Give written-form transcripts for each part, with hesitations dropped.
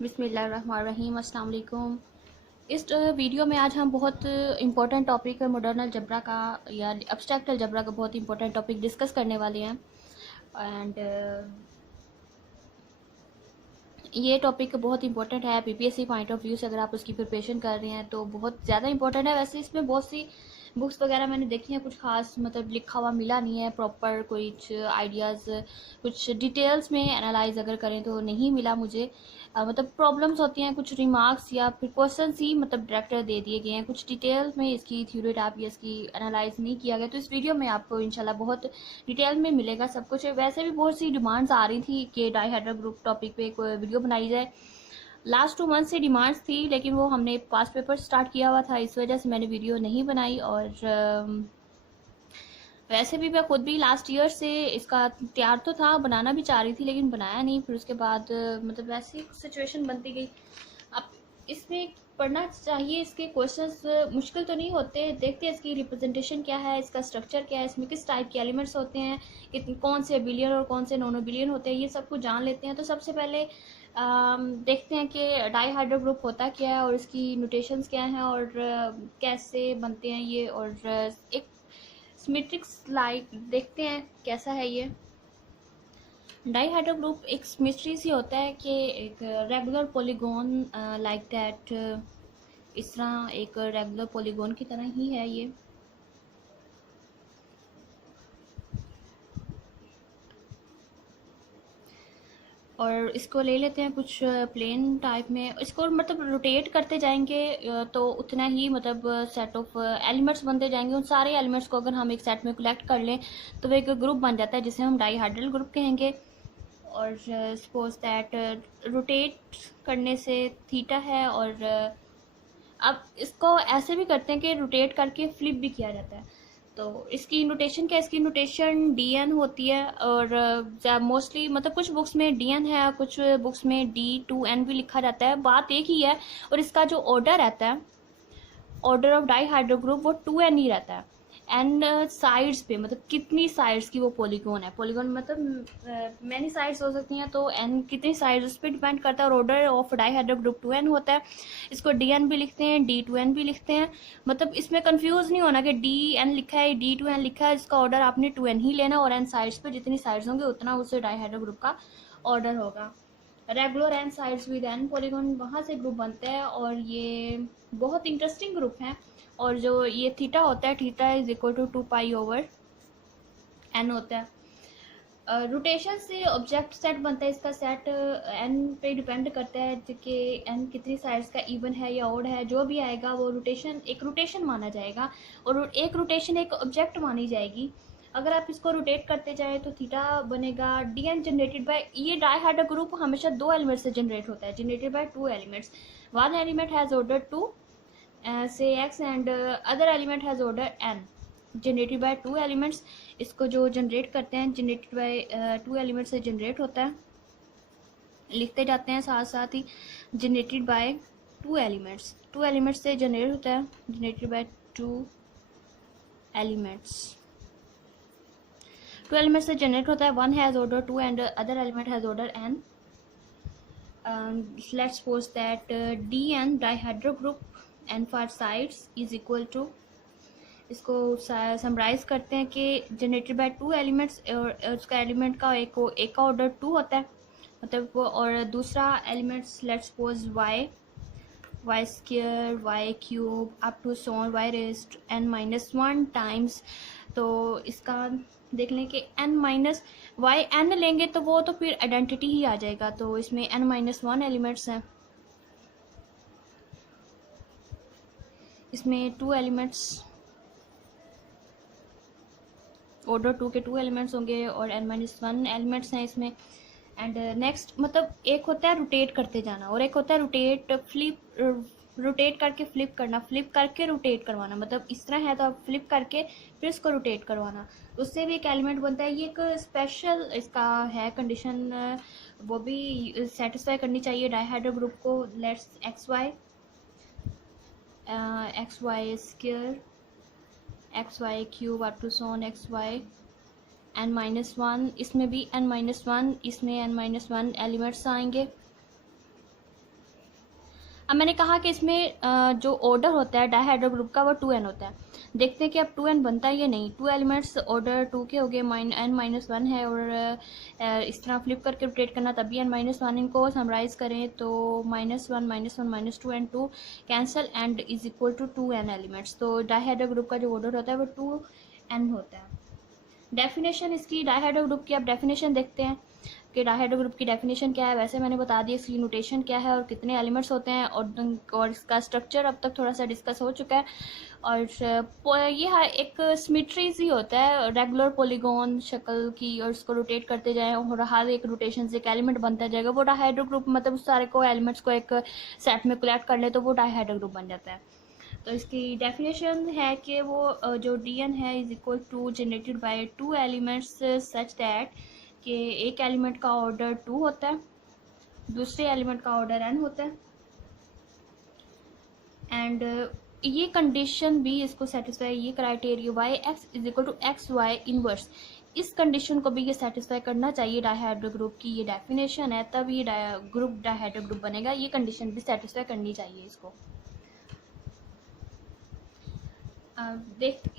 बिस्मिल्लाहिर्रहमानिर्रहीम, अस्सलाम वालेकुम। इस वीडियो में आज हम बहुत इंपॉर्टेंट टॉपिक मॉडर्न अलजब्रा का या एब्स्ट्रैक्ट अलजब्रा का बहुत इंपॉर्टेंट टॉपिक डिस्कस करने वाले हैं। एंड ये टॉपिक बहुत इंपॉर्टेंट है पीपीएससी पॉइंट ऑफ व्यू से। अगर आप उसकी प्रिपरेशन कर रहे हैं तो बहुत ज़्यादा इंपॉर्टेंट है। वैसे इसमें बहुत सी बुक्स वगैरह मैंने देखी हैं, कुछ खास मतलब लिखा हुआ मिला नहीं है प्रॉपर, कुछ आइडियाज़ कुछ डिटेल्स में एनालाइज अगर करें तो नहीं मिला मुझे। मतलब प्रॉब्लम्स होती हैं, कुछ रिमार्क्स या फिर क्वेश्चन ही मतलब डायरेक्टर दे दिए गए हैं, कुछ डिटेल में इसकी थ्योरी टाइप या इसकी एनालाइज नहीं किया गया। तो इस वीडियो में आपको इंशाल्लाह बहुत डिटेल में मिलेगा सब कुछ। वैसे भी बहुत सी डिमांड्स आ रही थी कि डाईहाइड्रो ग्रुप टॉपिक पे कोई वीडियो बनाई जाए। लास्ट 2 मंथ से डिमांड्स थी, लेकिन वो हमने पास पेपर स्टार्ट किया हुआ था, इस वजह से मैंने वीडियो नहीं बनाई। और वैसे भी मैं खुद भी लास्ट ईयर से इसका तैयार तो था, बनाना भी चाह रही थी लेकिन बनाया नहीं। फिर उसके बाद मतलब वैसी सिचुएशन बनती गई। अब इसमें पढ़ना चाहिए, इसके क्वेश्चंस मुश्किल तो नहीं होते। देखते हैं इसकी रिप्रेजेंटेशन क्या है, इसका स्ट्रक्चर क्या है, इसमें किस टाइप के एलिमेंट्स होते हैं, कौन से बिलियन और कौन से नॉन बिलियन होते हैं, ये सब कुछ जान लेते हैं। तो सबसे पहले देखते हैं कि डाईहाइड्रो ग्रुप होता क्या है और इसकी नोटेशंस क्या हैं और कैसे बनते हैं ये। और एक सिमेट्रिक स्लाइड देखते हैं कैसा है ये। डाईहाइड्रो ग्रुप एक सिमेट्री सी होता है कि एक रेगुलर पॉलीगॉन लाइक दैट, इस तरह एक रेगुलर पॉलीगॉन की तरह ही है ये। और इसको ले लेते हैं कुछ प्लेन टाइप में। इसको मतलब रोटेट करते जाएंगे तो उतना ही मतलब सेट ऑफ एलिमेंट्स बनते जाएंगे। उन सारे एलिमेंट्स को अगर हम एक सेट में कलेक्ट कर लें तो वो एक ग्रुप बन जाता है जिसे हम डाईहाइड्रल ग्रुप कहेंगे। और सपोज दैट रोटेट करने से थीटा है। और अब इसको ऐसे भी करते हैं कि रोटेट करके फ्लिप भी किया जाता है। तो इसकी नोटेशन क्या है, इसकी नोटेशन डी एन होती है। और मोस्टली मतलब कुछ बुक्स में डी एन है, कुछ बुक्स में D2N भी लिखा जाता है, बात एक ही है। और इसका जो ऑर्डर रहता है, ऑर्डर ऑफ डाईहाइड्रो ग्रुप, वो 2N ही रहता है। एंड साइड्स पे मतलब कितनी साइड्स की वो पॉलीगॉन है, पॉलीगॉन मतलब मैनी साइड्स हो सकती हैं, तो एन कितनी साइड्स उस पर डिपेंड करता है। और order of dihydro group 2N होता है। इसको DN भी लिखते हैं, D2N भी लिखते हैं। मतलब इसमें कंफ्यूज नहीं होना कि DN लिखा है D2N लिखा है, इसका ऑर्डर आपने 2N ही लेना। और एन साइड्स पे जितनी साइड्स होंगे उतना उस डाईहाइड्रो ग्रुप का ऑर्डर होगा। Regular n sides with n polygon, वहाँ से ग्रुप बनता है। और ये बहुत इंटरेस्टिंग ग्रुप है। और जो ये थीटा होता है, theta is equal to 2π/n होता है। रोटेशन से ऑब्जेक्ट सेट बनता है। इसका सेट एन पे डिपेंड करता है कि एन कितनी साइड्स का इवन है या ऑड है। जो भी आएगा वो रोटेशन एक रोटेशन माना जाएगा। और एक रोटेशन एक ऑब्जेक्ट मानी जाएगी। अगर आप इसको रोटेट करते जाए तो थीटा बनेगा DN जनरेटेड बाय, ये डाईहाइड्रो ग्रुप हमेशा 2 एलिमेंट्स से जनरेट होता है, generated by 2 elements. One element has order 2 say x and other element has order n, generated by 2 elements। इसको जो जनरेट करते हैं जनरेटेड बाय 2 एलिमेंट्स से जनरेट होता है, लिखते जाते हैं साथ साथ ही। जनरेटेड बाय 2 एलिमेंट्स, 2 एलिमेंट्स से जनरेट होता है, जनरेटेड बाय 2 एलिमेंट्स। 2 एलिमेंट्स से जनरेट होता है, one has order 2 and other element has order n। Let's suppose that DN dihydro group n for sides is equal to, इसको summarise करते हैं कि जनरेटेड बाय 2 एलिमेंट्स। और उसका एलिमेंट का एक का ऑर्डर 2 होता है मतलब वो। और दूसरा elements let's suppose y square, y cube up to so on y raised n-1 times. तो इसका देख लें कि n लेंगे तो वो तो फिर आइडेंटिटी ही आ जाएगा। तो इसमें n-1 एलिमेंट्स हैं, इसमें 2 एलिमेंट्स, ऑर्डर 2 के 2 एलिमेंट्स होंगे और n-1 एलिमेंट्स हैं इसमें। एंड नेक्स्ट मतलब एक होता है रोटेट करते जाना और एक होता है रोटेट करके फ्लिप करना, फ्लिप करके रोटेट करवाना। मतलब इस तरह है तो आप फ्लिप करके फिर इसको रोटेट करवाना, उससे भी एक एलिमेंट बनता है। ये एक स्पेशल इसका है कंडीशन, वो भी सेटिस्फाई करनी चाहिए डाईहाइड्रो ग्रुप को। Let's xy square, xy cube up to so on xy n-1, इसमें भी n-1, इसमें n-1 एलिमेंट्स आएंगे। अब मैंने कहा कि इसमें जो ऑर्डर होता है डायहाइड्रो ग्रुप का वो 2n होता है। देखते हैं कि अब 2n बनता है या नहीं। 2 एलिमेंट्स ऑर्डर 2 के हो गए, n-1 है, और इस तरह फ्लिप करके रोटेट करना तभी n-1। इनको समराइज़ करें तो -1 -2 and 2 cancel and is equal to 2n elements. तो डायहाइड्रो ग्रुप का जो ऑर्डर होता है वो 2n होता है। डेफिनेशन इसकी डायहाइड्रो ग्रुप की, अब डेफिनेशन देखते हैं कि डायहाइड्रो ग्रुप की डेफिनेशन क्या है। वैसे मैंने बता दिया इसकी नोटेशन क्या है और कितने एलिमेंट्स होते हैं, और इसका स्ट्रक्चर अब तक थोड़ा सा डिस्कस हो चुका है। और ये एक सिमेट्री सी होता है रेगुलर पॉलीगॉन शक्ल की, और इसको रोटेट करते जाएं और हर एक रोटेशन से एक एलिमेंट बनता जाएगा। वो डायहाइड्रो ग्रुप मतलब उस सारे को एलिमेंट्स को एक सेट में कलेक्ट कर ले तो वो डायहाइड्रो ग्रुप बन जाता है। तो इसकी डेफिनेशन है कि वो जो dn है is equal to generated by 2 elements such that कि एक एलिमेंट का ऑर्डर 2 होता है, दूसरे एलिमेंट का ऑर्डर n होता है, एंड ये कंडीशन भी इसको सेटिस्फाई, ये criteria y x is equal to x y inverse, इस कंडीशन को भी ये सेटिस्फाई करना चाहिए। डायहाइड्रो ग्रुप की ये डेफिनेशन है, तब ये ग्रुप डायहाइड्रो ग्रुप बनेगा। ये कंडीशन भी सेटिस्फाई करनी चाहिए इसको।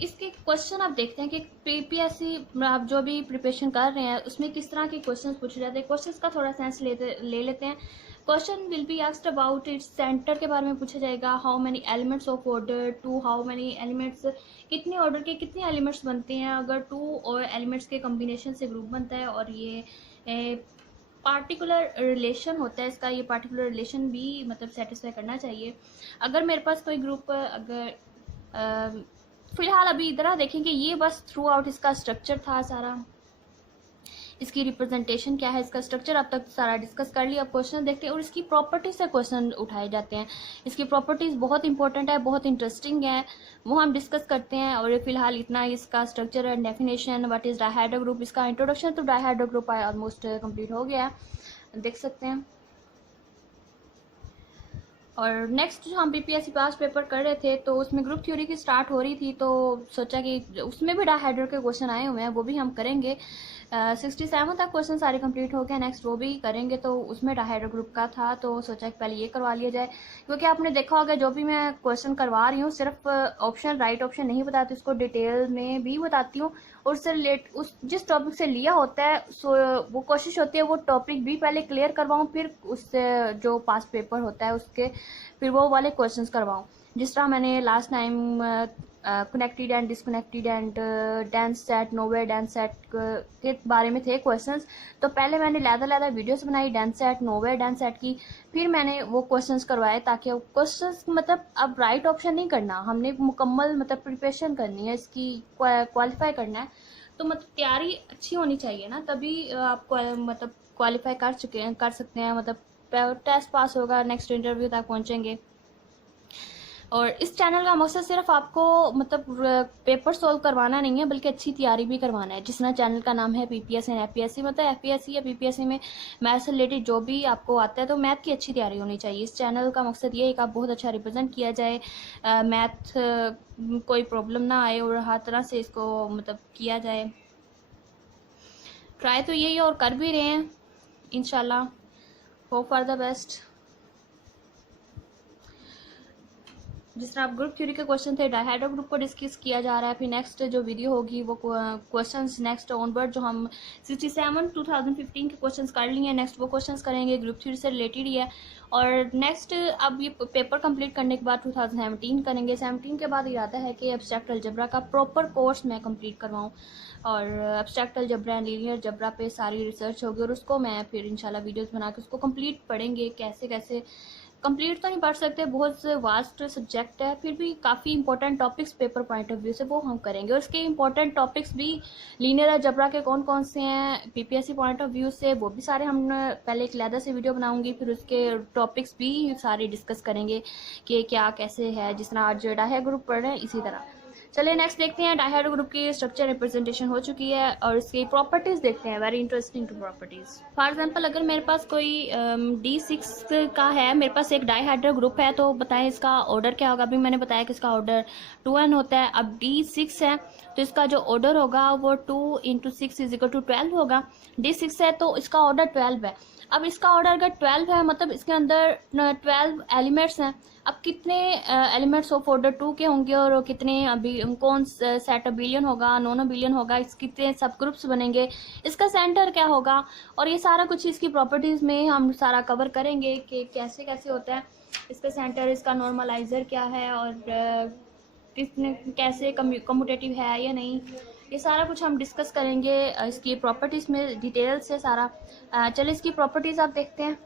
इसके क्वेश्चन आप देखते हैं कि पीपीएससी आप जो भी प्रिपरेशन कर रहे हैं उसमें किस तरह के क्वेश्चन पूछे जाते हैं। क्वेश्चंस का थोड़ा सेंस ले लेते हैं। Question will be asked about its centre के बारे में पूछा जाएगा। How many elements of order 2, how many elements, कितने ऑर्डर के कितने एलिमेंट्स बनते हैं अगर 2 और एलिमेंट्स के कम्बिनेशन से ग्रुप बनता है, और ये पार्टिकुलर रिलेशन होता है इसका। ये पार्टिकुलर रिलेशन भी मतलब सेटिस्फाई करना चाहिए। अगर मेरे पास कोई ग्रुप, अगर फिलहाल अभी इधर देखेंगे, ये बस थ्रू आउट इसका स्ट्रक्चर था सारा। इसकी रिप्रेजेंटेशन क्या है, इसका स्ट्रक्चर अब तक सारा डिस्कस कर लिया। अब क्वेश्चन देखते हैं और इसकी प्रॉपर्टीज से क्वेश्चन उठाए जाते हैं। इसकी प्रॉपर्टीज बहुत इंपॉर्टेंट है, बहुत इंटरेस्टिंग है, वो हम डिस्कस करते हैं। और फिलहाल इतना इसका structure and definition, what is dihedral group, इसका इंट्रोडक्शन तो डायहाइड्रो ग्रुप ऑलमोस्ट कंप्लीट हो गया है, देख सकते हैं। और नेक्स्ट जो हम बीपीएससी पास पेपर कर रहे थे तो उसमें ग्रुप थ्योरी की स्टार्ट हो रही थी, तो सोचा कि उसमें भी डायहाइड्रो के क्वेश्चन आए हुए हैं, वो भी हम करेंगे। 67 तक क्वेश्चन सारे कंप्लीट हो गए, नेक्स्ट वो भी करेंगे। तो उसमें डायहाइड्रो ग्रुप का था, तो सोचा कि पहले ये करवा लिया जाए, क्योंकि आपने देखा होगा जो भी मैं क्वेश्चन करवा रही हूँ सिर्फ ऑप्शन राइट ऑप्शन नहीं बताती, उसको डिटेल में भी बताती हूँ। और उससे उस जिस टॉपिक से लिया होता है वो कोशिश होती है वो टॉपिक भी पहले क्लियर करवाऊँ, फिर उससे जो पास पेपर होता है उसके फिर वो वाले क्वेश्चंस करवाऊँ। जिस तरह मैंने last time connected and disconnected and dense set, nowhere dense set के बारे में थे क्वेश्चंस, तो पहले मैंने लैदा वीडियोस बनाई dense set, nowhere dense set की, फिर मैंने वो क्वेश्चंस करवाए, ताकि क्वेश्चंस मतलब अब राइट ऑप्शन नहीं करना, हमने मुकम्मल मतलब प्रिपरेशन करनी है, इसकी क्वालिफाई करना है। तो मतलब तैयारी अच्छी होनी चाहिए ना, तभी आप मतलब क्वालिफाई कर सकते हैं, मतलब टेस्ट पास होगा, नेक्स्ट इंटरव्यू तक पहुंचेंगे। और इस चैनल का मकसद सिर्फ आपको मतलब पेपर सॉल्व करवाना नहीं है, बल्कि अच्छी तैयारी भी करवाना है। जिसना चैनल का नाम है पीपीएससी एंड एफपीएससी, मतलब एफपीएससी या पीपीएससी में मैथ से रिलेटेड जो भी आपको आता है, तो मैथ की अच्छी तैयारी होनी चाहिए। इस चैनल का मकसद ये है कि आप बहुत अच्छा रिप्रेजेंट किया जाए, मैथ कोई प्रॉब्लम ना आए और हर तरह से इसको मतलब किया जाए। ट्राई तो यही और कर भी रहे हैं इंशाल्लाह, होप फॉर द बेस्ट। जिस तरह आप ग्रुप थ्योरी के क्वेश्चन थे, डायहाइड्रो ग्रुप को डिस्कस किया जा रहा है। फिर नेक्स्ट जो वीडियो होगी वो क्वेश्चंस नेक्स्ट ऑनवर्ड जो हम 67 2015 के क्वेश्चंस कर लिए हैं, नेक्स्ट वो क्वेश्चंस करेंगे, ग्रुप थ्योरी से रिलेटेड ही है। और नेक्स्ट अब ये पेपर कंप्लीट करने के बाद 2017 करेंगे। 17 के बाद इरादा है कि एब्स्ट्रैक्ट अलजेब्रा का प्रॉपर कोर्स मैं कंप्लीट करवाऊँ, और abstract algebra and linear algebra पे सारी रिसर्च होगी, और उसको मैं फिर इंशाल्लाह वीडियोस बना के उसको कंप्लीट पढ़ेंगे। कैसे कैसे कंप्लीट तो नहीं पढ़ सकते, बहुत वास्ट सब्जेक्ट है, फिर भी काफ़ी important topics paper point of view से वो हम करेंगे। और उसके इंपॉर्टेंट टॉपिक्स भी लीनियर अलजेब्रा के कौन कौन से हैं पीपीएससी पॉइंट ऑफ व्यू से, वो भी सारे हम पहले एक अलग से वीडियो बनाऊंगी, फिर उसके टॉपिक्स भी सारे डिस्कस करेंगे कि क्या कैसे है, जिस तरह आज डायहाइड्रो ग्रुप पढ़ रहे हैं इसी तरह। चलिए नेक्स्ट देखते हैं। डायहाइड्रो ग्रुप की स्ट्रक्चर रिप्रेजेंटेशन हो चुकी है, और इसकी प्रॉपर्टीज देखते हैं, very interesting two properties. For example अगर मेरे पास कोई D6 का है, मेरे पास एक डायहाइड्रो ग्रुप है, तो बताएं इसका ऑर्डर क्या होगा। अभी मैंने बताया कि इसका ऑर्डर 2n होता है। अब D6 है तो इसका जो ऑर्डर होगा वो 2 × 6 = 12 होगा। D6 है तो इसका ऑर्डर 12 है। अब इसका ऑर्डर अगर 12 है, मतलब इसके अंदर 12 एलिमेंट्स हैं। अब कितने एलिमेंट्स ऑफ ऑर्डर 2 के होंगे और कितने अभी कौन सेट अबिलियन होगा, नॉन अबिलियन होगा, इस कितने सब ग्रुप्स बनेंगे, इसका सेंटर क्या होगा, और ये सारा कुछ इसकी प्रॉपर्टीज़ में हम सारा कवर करेंगे कि कैसे कैसे होता है इसका सेंटर, इसका नॉर्मलाइज़र क्या है, और कितने कैसे कम्यूटेटिव है या नहीं, ये सारा कुछ हम डिस्कस करेंगे इसकी प्रॉपर्टीज़ में डिटेल से सारा। चलिए इसकी प्रॉपर्टीज़ आप देखते हैं।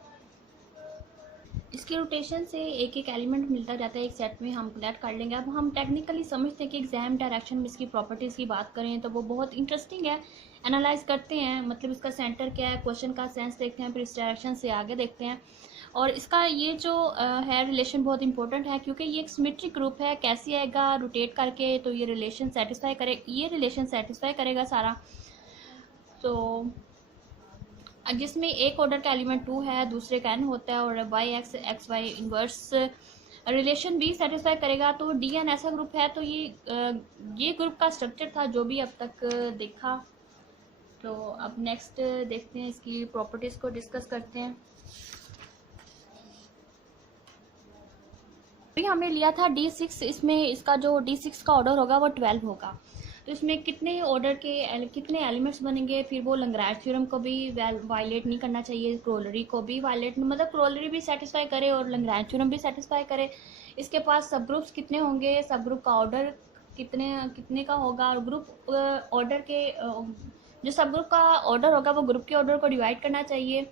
इसकी रोटेशन से एक एक एलिमेंट मिलता जाता है एक सेट में, हम दैट कर लेंगे। अब हम टेक्निकली समझते हैं कि एग्जाम डायरेक्शन में इसकी प्रॉपर्टीज़ की बात करें तो वो बहुत इंटरेस्टिंग है। एनालाइज करते हैं, मतलब इसका सेंटर क्या है, क्वेश्चन का सेंस देखते हैं, फिर इस डायरेक्शन से आगे देखते हैं। और इसका ये जो है रिलेशन बहुत इंपॉर्टेंट है, क्योंकि ये एक सिमेट्रिक ग्रुप है। कैसे आएगा, रोटेट करके, तो ये रिलेशन सेटिस्फाई करेगा सारा। तो जिसमें एक ऑर्डर का एलिमेंट 2 है, दूसरे का n होता है, और y x y inverse relation भी सेटिस्फाई करेगा। तो डी एन ऐसा ग्रुप है। तो ये ग्रुप का स्ट्रक्चर था जो भी अब तक देखा। तो अब नेक्स्ट देखते हैं, इसकी प्रॉपर्टीज़ को डिस्कस करते हैं। अभी हमने लिया था D6, इसमें इसका जो D6 का ऑर्डर होगा वो 12 होगा। तो इसमें कितने ऑर्डर के कितने एलिमेंट्स बनेंगे, फिर वो लैग्रांज थ्योरम को भी वायलेट नहीं करना चाहिए, क्रोलरी को भी वायलेट, मतलब क्रोलरी भी सेटिस्फाई करे और लैग्रांज थ्योरम भी सेटिस्फाई करे। इसके पास सब ग्रुप्स कितने होंगे, सब ग्रुप का ऑर्डर कितने का होगा, और ग्रुप ऑर्डर के जो सब ग्रुप का ऑर्डर होगा वो ग्रुप के ऑर्डर को डिवाइड करना चाहिए।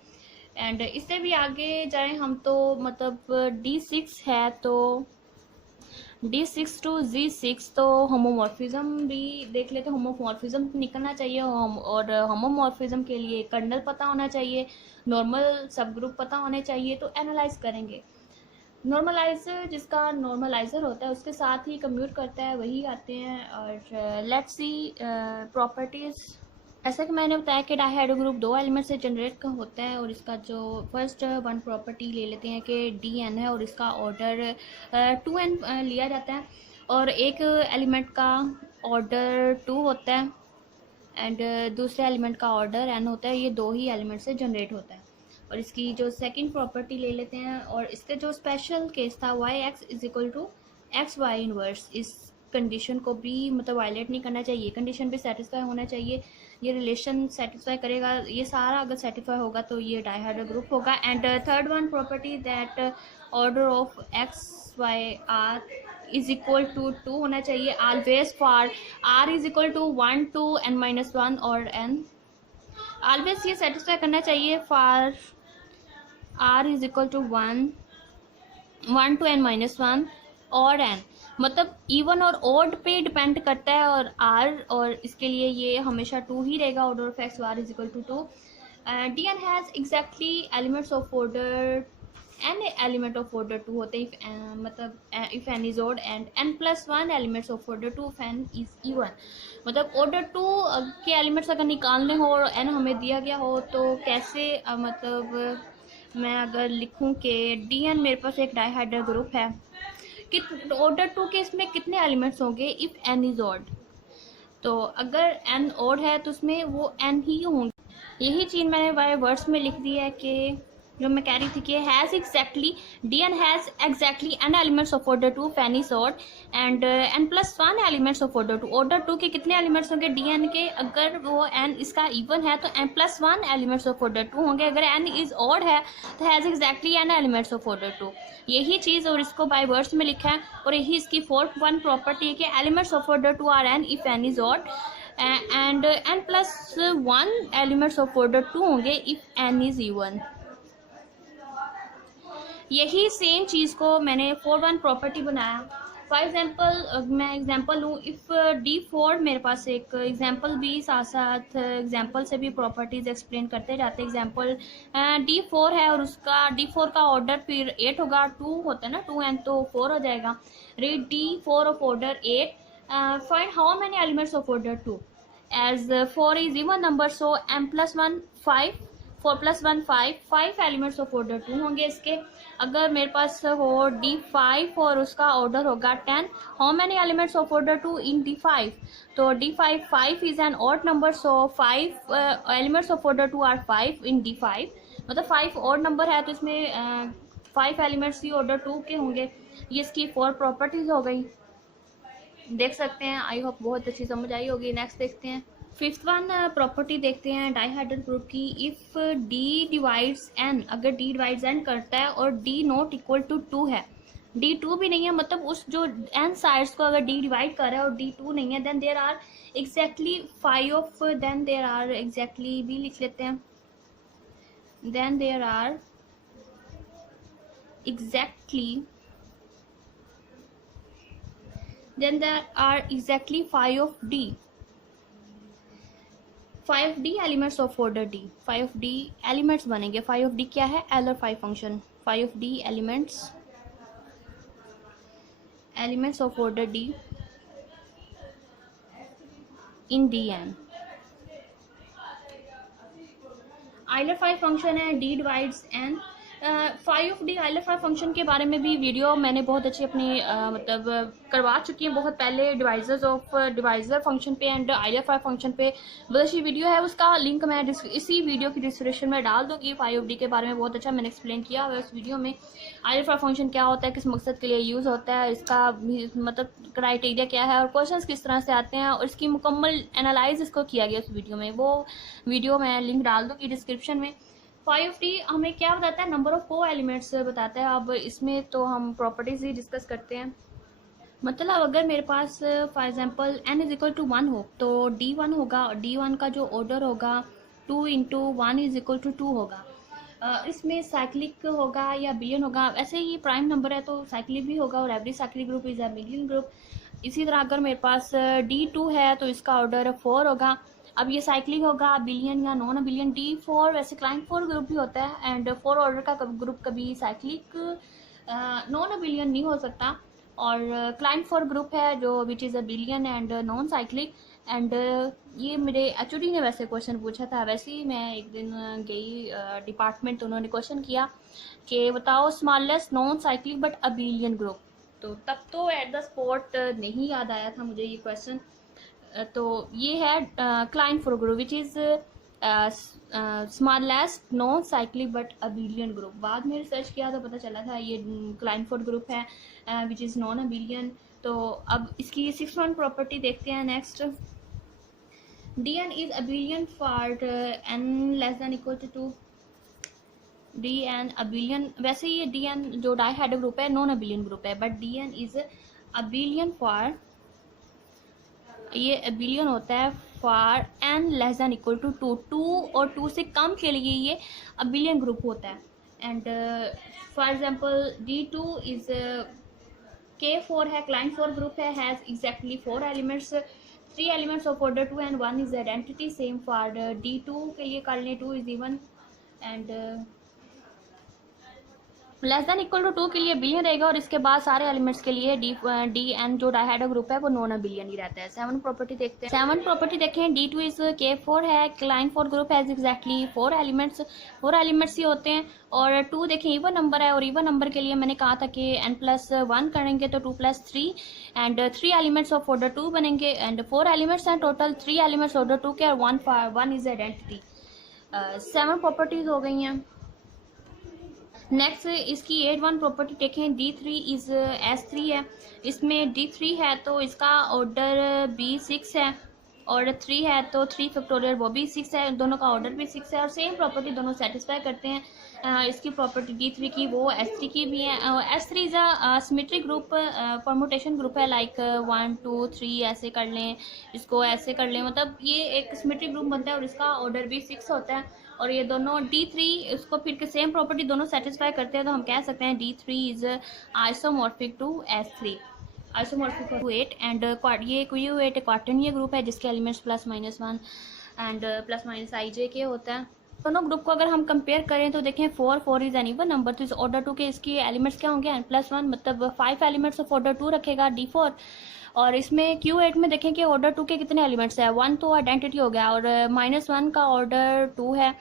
एंड इससे भी आगे जाएं हम तो मतलब D6 है, तो D6 to Z6 तो होमोमॉर्फिज्म भी देख लेते हैं। होमोमॉर्फिज्म निकलना चाहिए, और होमोमॉर्फिज्म के लिए कर्नल पता होना चाहिए, नॉर्मल सब ग्रुप पता होने चाहिए। तो एनालाइज करेंगे। नॉर्मलाइजर, जिसका नॉर्मलाइजर होता है उसके साथ ही कम्यूट करता है, वही आते हैं। और लेट्स सी प्रॉपर्टीज़। ऐसा कि मैंने बताया कि डाइहाइड्रो ग्रुप 2 एलिमेंट से जनरेट का होता है, और इसका जो फर्स्ट वन प्रॉपर्टी ले लेते हैं कि DN है, और इसका ऑर्डर 2n लिया जाता है, और एक एलिमेंट का ऑर्डर 2 होता है एंड दूसरे एलिमेंट का ऑर्डर n होता है। ये दो ही एलिमेंट से जनरेट होता है। और इसकी जो सेकंड प्रॉपर्टी ले लेते हैं, और इसका जो स्पेशल केस था yx is equal to x y inverse, इस कंडीशन को भी मतलब वायलेट नहीं करना चाहिए, कंडीशन भी सेटिस्फाई होना चाहिए, ये रिलेशन सेटिस्फाई करेगा। ये सारा अगर सेटिस्फाई होगा तो ये डाइहाइड्रो ग्रुप होगा। And third one property that order of x y r is equal to 2 होना चाहिए always for r is equal to 1 to n-1 और n। ऑलवेज ये सेटिस्फाई करना चाहिए for r is equal to 1 to n-1 और n, मतलब even और odd पे डिपेंड करता है, और r, और इसके लिए ये हमेशा 2 ही रहेगा। ऑर्डर ऑफ एक्स वार is equal to 2। DN has exactly elements of order n element of order 2 होते हैं, मतलब if n is odd and n+1 elements of order 2 if n is even. मतलब ऑर्डर 2 के एलिमेंट्स अगर निकालने हो और n हमें दिया गया हो तो कैसे मतलब मैं अगर लिखूं कि DN मेरे पास एक डाइहाइड्रो ग्रुप है, कि ऑर्डर 2 के इसमें कितने एलिमेंट्स होंगे इफ n इज ऑड। तो अगर n ऑड है तो उसमें वो n ही होंगे। यही चीज़ मैंने बाय वर्ड्स में लिख दी है कि जो मैं कह रही थी कि has exactly DN has exactly n elements of order 2 if n is odd and n+1 elements of order 2। Order 2 के कितने एलिमेंट्स होंगे DN के, अगर वो n इसका इवन है तो n+1 एलिमेंट्स ऑफ ऑर्डर 2 होंगे, अगर n इज ऑड है तो has exactly n elements of order 2। यही चीज़ और इसको बाय वर्ड्स में लिखा है। और यही इसकी फोर्थ वन प्रॉपर्टी है कि elements of order 2 are n if n is odd and n+1 elements of order 2 होंगे इफ n इज इवन। यही सेम चीज़ को मैंने 4-1 प्रॉपर्टी बनाया। फॉर एग्जांपल मैं एग्जांपल लूँ, इफ़ D4, मेरे पास एक एग्जांपल भी साथ साथ एग्जांपल से भी प्रॉपर्टीज़ एक्सप्लेन करते जाते हैं। एग्जांपल D4 है और उसका D4 का ऑर्डर फिर 8 होगा, 2 होता है ना, 2n तो 4 हो जाएगा। Read D4 of order 8, find how many elements of order 2 as 4 is even number, so m+1 5, 4+1 5 elements of order 2 होंगे इसके। अगर मेरे पास हो D5 और उसका ऑर्डर होगा 10, how many elements of order 2 in D5, तो D5 5 is an odd number, so 5 elements of order 2 are 5 in D5। मतलब 5 और नंबर है तो इसमें 5 एलिमेंट्स ही ऑर्डर 2 के होंगे। ये इसकी 4 प्रॉपर्टीज हो गई, देख सकते हैं। आई होप बहुत अच्छी समझ आई होगी। नेक्स्ट देखते हैं फिफ्थ वन प्रॉपर्टी देखते हैं डाइहाइड्रल ग्रुप की। इफ़ डी डिवाइड्स एन, अगर डी डिवाइड्स एन करता है और डी नॉट इक्वल टू 2 है, डी 2 भी नहीं है, मतलब उस जो एन साइड्स को अगर डी डिवाइड कर रहा है और डी 2 नहीं है, then there are exactly 5 of, then there are exactly भी लिख लेते हैं, then there are exactly, then there are exactly 5 of D, 5 D elements of order D, 5 D elements बनेंगे। 5 D क्या है? Euler 5 function. 5 D elements of order D in Dn। Euler 5 function है, D divides N। 5 D Euler 5 function के बारे में भी video मैंने बहुत अच्छी अपनी मतलब करवा चुकी हैं बहुत पहले, डिवाइजर्स ऑफ डिवाइजर फंक्शन पे एंड आइलर 5 फंक्शन पे बहुत अच्छी वीडियो है, उसका लिंक मैं इसी वीडियो की डिस्क्रिप्शन में डाल दूंगी। 5 डी के बारे में बहुत अच्छा मैंने एक्सप्लेन किया हुआ है उस वीडियो में। आइलर 5 फंक्शन क्या होता है, किस मकसद के लिए यूज़ होता है, इसका मतलब क्राइटेरिया क्या है और क्वेश्चन किस तरह से आते हैं, और इसकी मुकम्मल एनालाइज इसको किया गया उस वीडियो में। वो वीडियो मैं लिंक डाल दूँगी डिस्क्रिप्शन में। 5D हमें क्या बताता है? नंबर ऑफ को एलिमेंट्स बताता है। अब इसमें तो हम प्रॉपर्टीज ही डिस्कस करते हैं। मतलब अगर मेरे पास for example n is equal to 1 हो तो D1 होगा, और D1 का जो ऑर्डर होगा 2 इंटू 1 इज इक्वल टू 2 होगा। इसमें साइक्लिक होगा या बिलियन होगा, ऐसे ही प्राइम नंबर है तो साइक्लिक भी होगा, और every cyclic group is a billion group. इसी तरह अगर मेरे पास D2 है तो इसका ऑर्डर 4 होगा। अब ये साइक्लिक होगा, बिलियन या नॉन बिलियन। D4 वैसे क्लाइन 4 ग्रुप भी होता है, एंड 4 ऑर्डर का ग्रुप कभी साइक्लिक नॉन बिलियन नहीं हो सकता, और क्लाइन 4 ग्रुप है जो which is a billion and non cyclic. And ये मेरे एचओडी ने वैसे क्वेश्चन पूछा था, वैसे ही मैं एक दिन गई डिपार्टमेंट तो उन्होंने क्वेश्चन किया कि बताओ smallest non cyclic but a billion group. तो तब तो एट द स्पॉट नहीं याद आया था मुझे ये क्वेश्चन। तो ये है Klein 4 group which is smallest non cyclic but abelian group. बाद में रिसर्च किया तो पता चला था ये क्लाइन 4 ग्रुप है विच इज़ नॉन अबिलियन। तो अब इसकी 6th वन प्रॉपर्टी देखते हैं next. Dn is abelian for n less than equal to 2। Dn abelian, वैसे ये Dn जो डाइहाइड्रल ग्रुप है नॉन अबिलियन ग्रुप है, but Dn is abelian for, ये अबिलियन होता है for n less than equal to 2। 2 और 2 से कम के लिए ये अबिलियन ग्रुप होता है। And for example D2 is K4 है, क्लाइन 4 ग्रुप है, has exactly 4 elements, 3 elements of order 2 and 1 is identity. Same for D2 के लिए कर लें, 2 is even, and less than equal to 2 के लिए बिलियन रहेगा, और इसके बाद सारे एलिमेंट्स के लिए Dn जो डाइहाइड्रल ग्रुप है वो नॉन बिलियन ही रहता है। 7 प्रॉपर्टी देखते हैं। 7 प्रॉपर्टी देखें, D2 इज K4 है, Klein 4 group has exactly 4 elements, 4 elements ही होते हैं। और 2 देखें इवन नंबर है, और इवन नंबर के लिए मैंने कहा था कि n+1 करेंगे तो 2+3 एंड 3 एलिमेंट्स ऑफ ऑर्डर 2 बनेंगे, एंड 4 एलिमेंट्स हैं टोटल, 3 एलिमेंट्स ऑर्डर 2 के और 1 इज आइडेंटिटी। 7 प्रॉपर्टीज हो गई हैं। नेक्स्ट इसकी 8th प्रॉपर्टी देखें, D3 इज S3 है, इसमें D3 है तो इसका ऑर्डर भी 6 है, और 3 है तो 3 फैक्टोरियल वो भी 6 है, दोनों का ऑर्डर भी 6 है, और सेम प्रॉपर्टी दोनों सेटिस्फाई करते हैं। इसकी प्रॉपर्टी D3 की वो S3 की भी है। S3 is a symmetric group, permutation group है, लाइक 1 2 3 ऐसे कर लें, इसको ऐसे कर लें, मतलब ये एक सिमेट्रिक ग्रुप बनता है और इसका ऑर्डर भी 6 होता है। और ये दोनों D3 इसको फिर के सेम प्रॉपर्टी दोनों सेटिस्फाई करते हैं, तो हम कह सकते हैं D3 is isomorphic to S3, isomorphic to 8। And ये Q8 क्वार्टरनियर ग्रुप है जिसके एलिमेंट्स +-1 एंड +-ij के होता है। दोनों ग्रुप को अगर हम कंपेयर करें तो देखें 4 इज एन इवन नंबर, तो इस ऑर्डर 2 के इसके एलिमेंट्स क्या होंगे n+1, मतलब 5 एलिमेंट्स ऑफ ऑर्डर 2 रखेगा D4। और इसमें Q8 में देखें कि ऑर्डर 2 के कितने एलिमेंट्स है, 1 तो आइडेंटिटी हो गया, और -1 का ऑर्डर 2 है,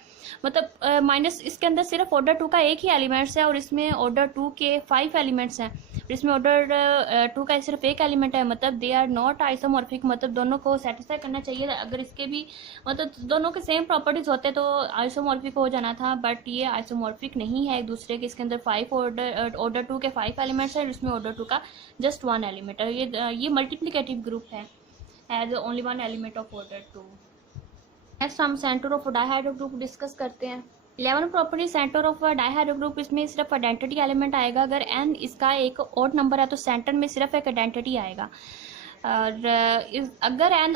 मतलब माइनस इसके अंदर सिर्फ ऑर्डर 2 का एक ही एलिमेंट्स है, और इसमें ऑर्डर 2 के 5 एलिमेंट्स हैं। इसमें ऑर्डर टू का सिर्फ एक एलिमेंट है, मतलब दे आर नॉट आइसोमॉर्फिक, मतलब दोनों को सेटिस्फाई करना चाहिए। अगर इसके भी मतलब दोनों के सेम प्रॉपर्टीज होते तो आइसोमॉर्फिक हो जाना था, बट ये आइसोमॉर्फिक नहीं है एक दूसरे के। इसके अंदर 5 ऑर्डर टू के 5 एलिमेंट्स है, जिसमें ऑर्डर टू का जस्ट 1 एलिमेंट है। ये मल्टीप्लिकेटिव ग्रुप है, has only 1 element of order two. Next हम centre of dihedral group discuss करते हैं। 11 property centre of dihedral group, इसमें सिर्फ आइडेंटिटी एलिमेंट आएगा। अगर एन इसका एक ऑड नंबर है तो सेंटर में सिर्फ एक आइडेंटिटी आएगा। और अगर एन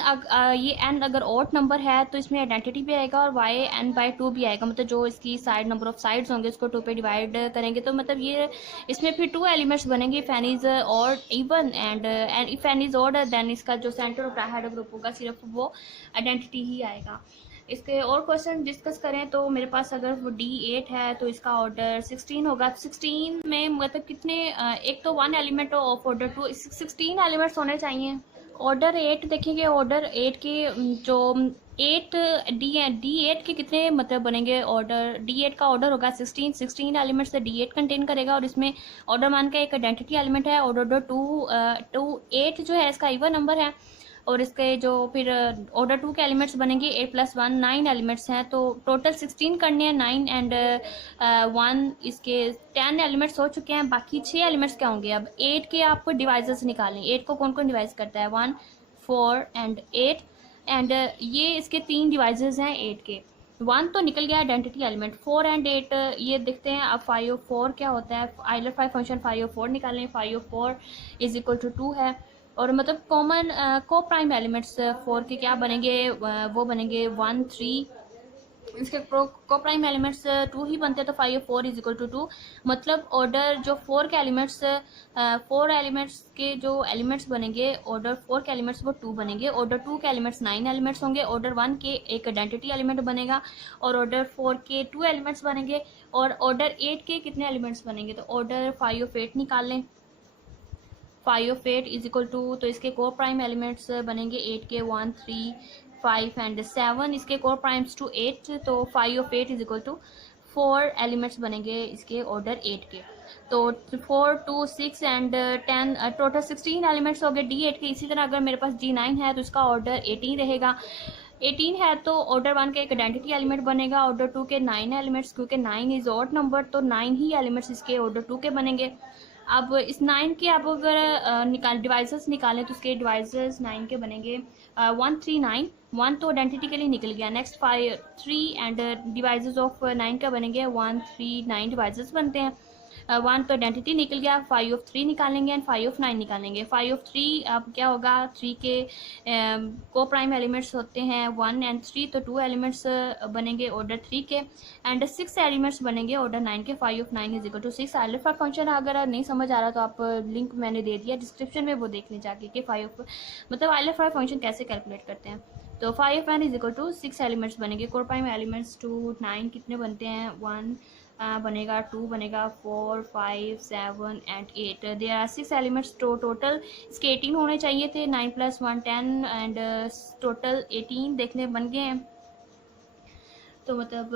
ये एन अगर ऑड नंबर है तो इसमें आइडेंटिटी भी आएगा और वाई एन बाई 2 भी आएगा, मतलब जो इसकी साइड नंबर ऑफ साइड्स होंगे उसको 2 पे डिवाइड करेंगे तो मतलब ये इसमें फिर 2 एलिमेंट्स बनेंगे if n is odd even and if n is odd then इसका जो सेंटर ऑफ डाइहाइड्रो ग्रुप होगा सिर्फ वो आइडेंटिटी ही आएगा। इसके और क्वेश्चन डिस्कस करें तो मेरे पास अगर वो D8 है तो इसका ऑर्डर 16 होगा। 16 में मतलब कितने एक तो 1 एलिमेंट ऑफ ऑर्डर 2, 16 एलिमेंट्स होने चाहिए। ऑर्डर 8 देखेंगे, ऑर्डर 8 के जो 8 D8 के कितने मतलब बनेंगे। ऑर्डर D8 का ऑर्डर होगा 16 एलिमेंट्स से D8 कंटेन करेगा और इसमें ऑर्डर 1 का एक आइडेंटिटी एलिमेंट है। ऑर्डर 2 8 जो है इसका इवन नंबर है और इसके जो फिर ऑर्डर 2 के एलिमेंट्स बनेंगे 8 + 1 9 एलिमेंट्स हैं, तो टोटल 16 करने हैं। 9 एंड 1 इसके 10 एलिमेंट्स हो चुके हैं। बाकी 6 एलिमेंट्स क्या होंगे। अब 8 के आप डिवाइजर्स निकालें। 8 को कौन कौन डिवाइज करता है, 1 4 एंड 8 एंड ये इसके 3 डिवाइजर्स हैं 8 के। 1 तो निकल गया आइडेंटिटी एलिमेंट। 4 एंड 8 ये देखते हैं। अब 5 और 4 क्या होता है, आइलर 5 फंक्शन 5 और 4 निकालें। 5 और 4 इज इक्वल टू 2 है और मतलब कॉमन को प्राइम एलिमेंट्स 4 के क्या बनेंगे, वो बनेंगे 1 3। इसके को प्राइम एलिमेंट्स 2 ही बनते हैं तो 5 और 4 इज इक्वल टू 2। मतलब ऑर्डर जो 4 के एलिमेंट्स 4 एलिमेंट्स के जो एलिमेंट्स बनेंगे ऑर्डर 4 के एलिमेंट्स वो 2 बनेंगे। ऑर्डर 2 के एलिमेंट्स 9 एलिमेंट्स होंगे। ऑर्डर 1 के एक आइडेंटिटी एलिमेंट बनेगा और ऑर्डर 4 के 2 एलिमेंट्स बनेंगे। और ऑर्डर 8 के कितने एलिमेंट्स बनेंगे, तो ऑर्डर 5 और 8 निकाल लें। 5 of 8 इज इक्वल टू, तो इसके कोर प्राइम एलिमेंट्स बनेंगे 8 के 1 3 5 एंड 7। इसके कोर प्राइम्स टू 8, तो 5 of 8 is equal to 4 elements बनेंगे इसके ऑर्डर 8 के। तो 4 2 6 एंड 10 टोटल 16 एलिमेंट्स हो गए D8 के। इसी तरह अगर मेरे पास D9 है तो इसका ऑर्डर 18 रहेगा। 18 है तो ऑर्डर 1 का एक आइडेंटिटी एलिमेंट बनेगा। ऑर्डर 2 के 9 एलिमेंट्स, क्योंकि 9 इज ऑड नंबर तो 9 ही एलिमेंट्स इसके ऑर्डर 2 के बनेंगे। अब इस 9 के आप अगर डिवाइजर्स निकालें तो इसके डिवाइजर्स 9 के बनेंगे 1 3 9। 1 तो आइडेंटिटी के लिए निकल गया। नेक्स्ट 5 3 एंड डिवाइजर्स ऑफ 9 का बनेंगे 1 3 9 डिवाइजर्स बनते हैं। 1 तो आइडेंटिटी निकल गया। 5 of 3 निकालेंगे एंड 5 of 9 निकालेंगे। 5 of 3 अब क्या होगा, 3 के को प्राइम एलिमेंट्स होते हैं 1 एंड 3, तो 2 एलिमेंट्स बनेंगे ऑर्डर 3 के एंड 6 एलिमेंट्स बनेंगे ऑर्डर 9 के। 5 of 9 is equal to 6। Euler function अगर नहीं समझ आ रहा तो आप लिंक मैंने दे दिया डिस्क्रिप्शन में, वो देख लें जाके कि 5 मतलब आइलर फंक्शन कैसे कैलकुलेट करते हैं। तो 5 of n is equal to 6 elements बनेंगे। कोर प्राइम एलिमेंट्स टू 9 कितने बनते हैं, 1 बनेगा, 2 बनेगा, 4 5 7 एंड 8। There are 6 elements. तो टोटल इसके 18 होने चाहिए थे। 9 + 1 10 एंड टोटल 18 देखने बन गए हैं। तो मतलब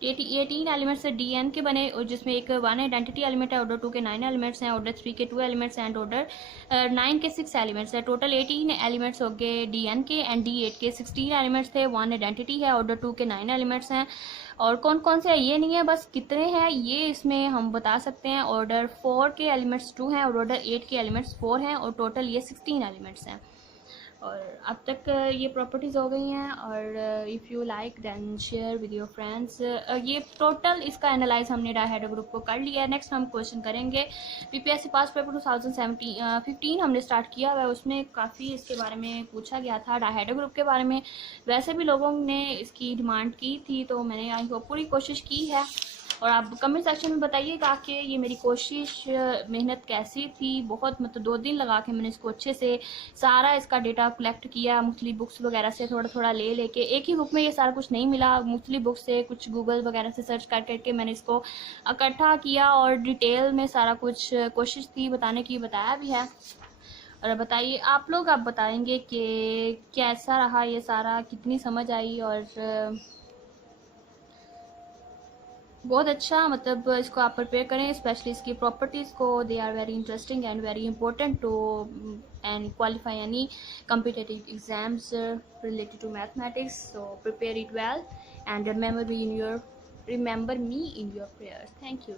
18 एलिमेंट्स से DN के बने और जिसमें एक 1 आइडेंटिटी एलिमेंट है। ऑर्डर 2 के 9 एलिमेंट्स हैं। ऑर्डर 3 के 2 एलिमेंट्स हैं एंड ऑर्डर 9 के 6 एलिमेंट्स हैं। टोटल 18 एलिमेंट्स हो गए DN के एंड D8 के। 16 एलिमेंट्स थे, 1 आइडेंटिटी है। ऑर्डर 2 के 9 एलिमेंट्स हैं। और कौन कौन से है ये नहीं है, बस कितने हैं ये इसमें हम बता सकते हैं। ऑर्डर 4 के एलिमेंट्स 2 हैं और ऑर्डर 8 के एलिमेंट्स 4 हैं और टोटल ये 16 एलिमेंट्स हैं। और अब तक ये प्रॉपर्टीज़ हो गई हैं। और if you like then share with your friends. ये टोटल इसका एनालाइज हमने डायहाइड्रो ग्रुप को कर लिया है। नेक्स्ट हम क्वेश्चन करेंगे PPSC पास पेपर 2015 हमने स्टार्ट किया हुआ है, उसमें काफ़ी इसके बारे में पूछा गया था डायहाइड्रो ग्रुप के बारे में। वैसे भी लोगों ने इसकी डिमांड की थी तो मैंने आई होप पूरी कोशिश की है। और आप कमेंट सेक्शन में बताइएगा कि ये मेरी कोशिश मेहनत कैसी थी। बहुत मतलब 2 दिन लगा के मैंने इसको अच्छे से सारा इसका डेटा कलेक्ट किया, मुख्तलिफ बुक्स वगैरह से थोड़ा थोड़ा ले लेके। एक ही बुक में ये सारा कुछ नहीं मिला, मुख्तलिफ बुक से कुछ गूगल वगैरह से सर्च कर करके मैंने इसको इकट्ठा किया और डिटेल में सारा कुछ कोशिश थी बताने की, बताया भी है। और बताइए आप लोग, आप बताएंगे कि कैसा रहा ये सारा, कितनी समझ आई और बहुत अच्छा, मतलब इसको आप प्रिपेयर करें, स्पेशली इसकी प्रॉपर्टीज़ को, they are very interesting and very important to and qualify any competitive exams related to mathematics. So prepare it well and remember me in your prayers. Thank you.